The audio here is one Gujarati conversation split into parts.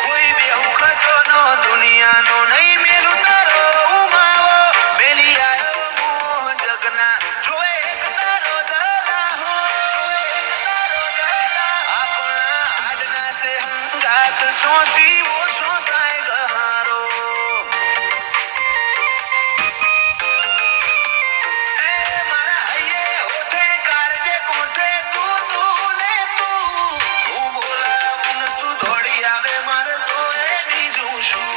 કોઈ બેહુ ખજો નો દુનિયાનો નહીં મેલું તારો ઉમાવો મેલી આયો મોહ જગના જોવે એક તારો દલાહો આપણા હાડના સે હંગાત ચોથી ઓછો થાય ગહારો એ મારા હૈયે હોઠે કાળજે કોઠે તું ને તું બોલાવું ને તું દોડી આવે મારે જોએ બીજું શું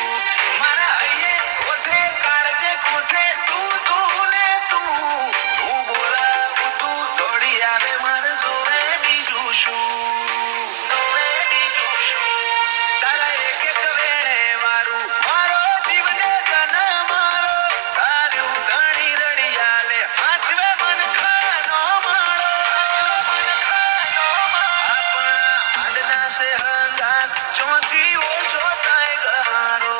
મારા હૈયે હોઠે કાળજે કોઠે તું ને તું બોલાવું તું દોડી આવે મારે જોએ બીજું શું તારા એક એક વેણે મારું મારો જીવને તન મારો તારું ઘણી રડિયાલે આચવે મન ખાનો માળો આપણા હાડના સે હંગાત ચોથી ઓછો થાય ગહારો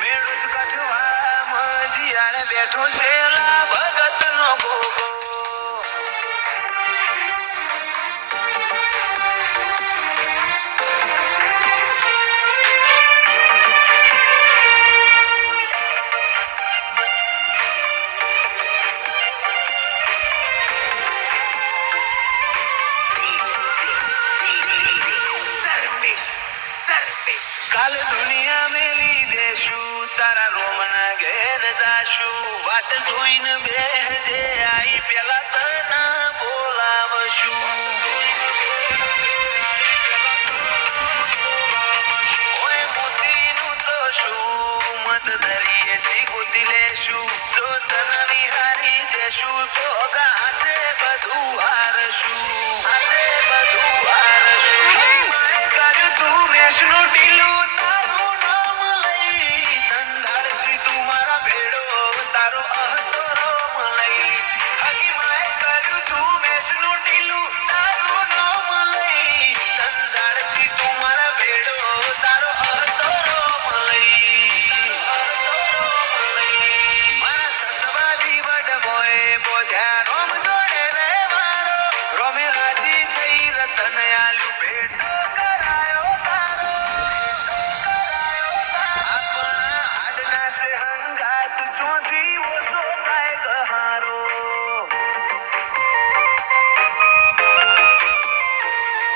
મેળો જ કાઠવામાં જીયાળે બેઠો છે લા ભગતનો ગોગો કાલ દુનિયા મેલી દેશું તારા રોમના ઘેર જાશું વાટ જોઈને બેહજે આઈ પેલા તને બોલાવશું ઓય મોતીનું તો શું મત દરિયેથી ગોતી લેશું જો તને વિહારી દેશું તો ગાતે બધું હારશું માએ કર્યું તું વેશનું ઢીલું તારું નામ લઈ ધંધાળથી તું મારા ભેડો તારો અહતરો લઈ હગી માએ કર્યું તું વેશનું ઢીલું તારું નામ લઈ ધંધાળથી તું મારા ભેડો તારો અહતરો લઈ મારા સતવાદી વડમોએ બોધ્યા રોમ જોડે રે મારો રોમે રાજી થઈ રતન આલ્યું ભેટો કરાયો તારો આપણા હાડના સે હંગાત ચોથી ઓછો થાય ગહારો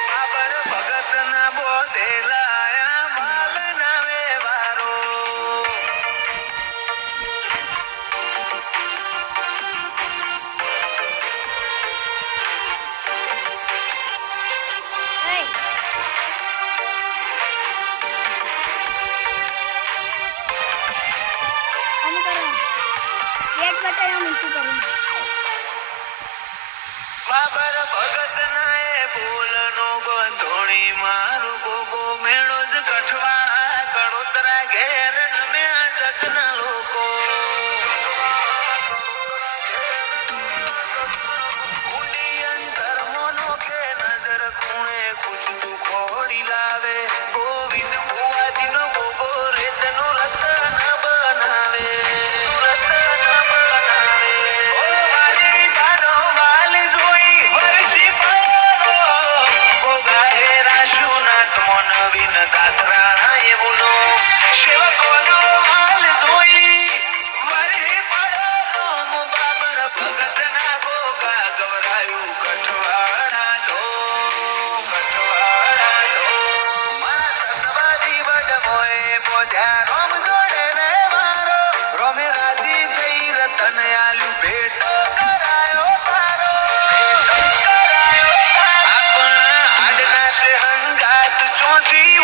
બાબર ભગતના બોધેલાયા માલના વેવારો બાબર ભગતના એ બોલનો બંધોણી મારું ગોગો મેળો જ કઠવાળા કડોતરા ઘેર નમ્યા જગના લોકો ઊંડી અંતર મોનો કે નજર ખૂણે ખૂંચતું ખોડી લાવે ગોવિંદ ભુવાજીનો ગોગો રેતનું રતન બનાવે ઓ વાલી બાનો વાલી જોઈ વર્ષી પારો ગોગાએ રાશુનાથ મોન વિન દાત્રા એ બોલો સેવકોનો હાલ જોઈ વરી પડો બાબર ભગતના ગોગા ગવરાયું કઠવાડા ધો મારા સતવાદી વડમોએ બોધ્યા રોમ જોડે રે મારો રોમે રાજી થઈ રતન આલ્યું ભેટો કરાયો તારો આપણા હાડના સે હંગાત ચોથી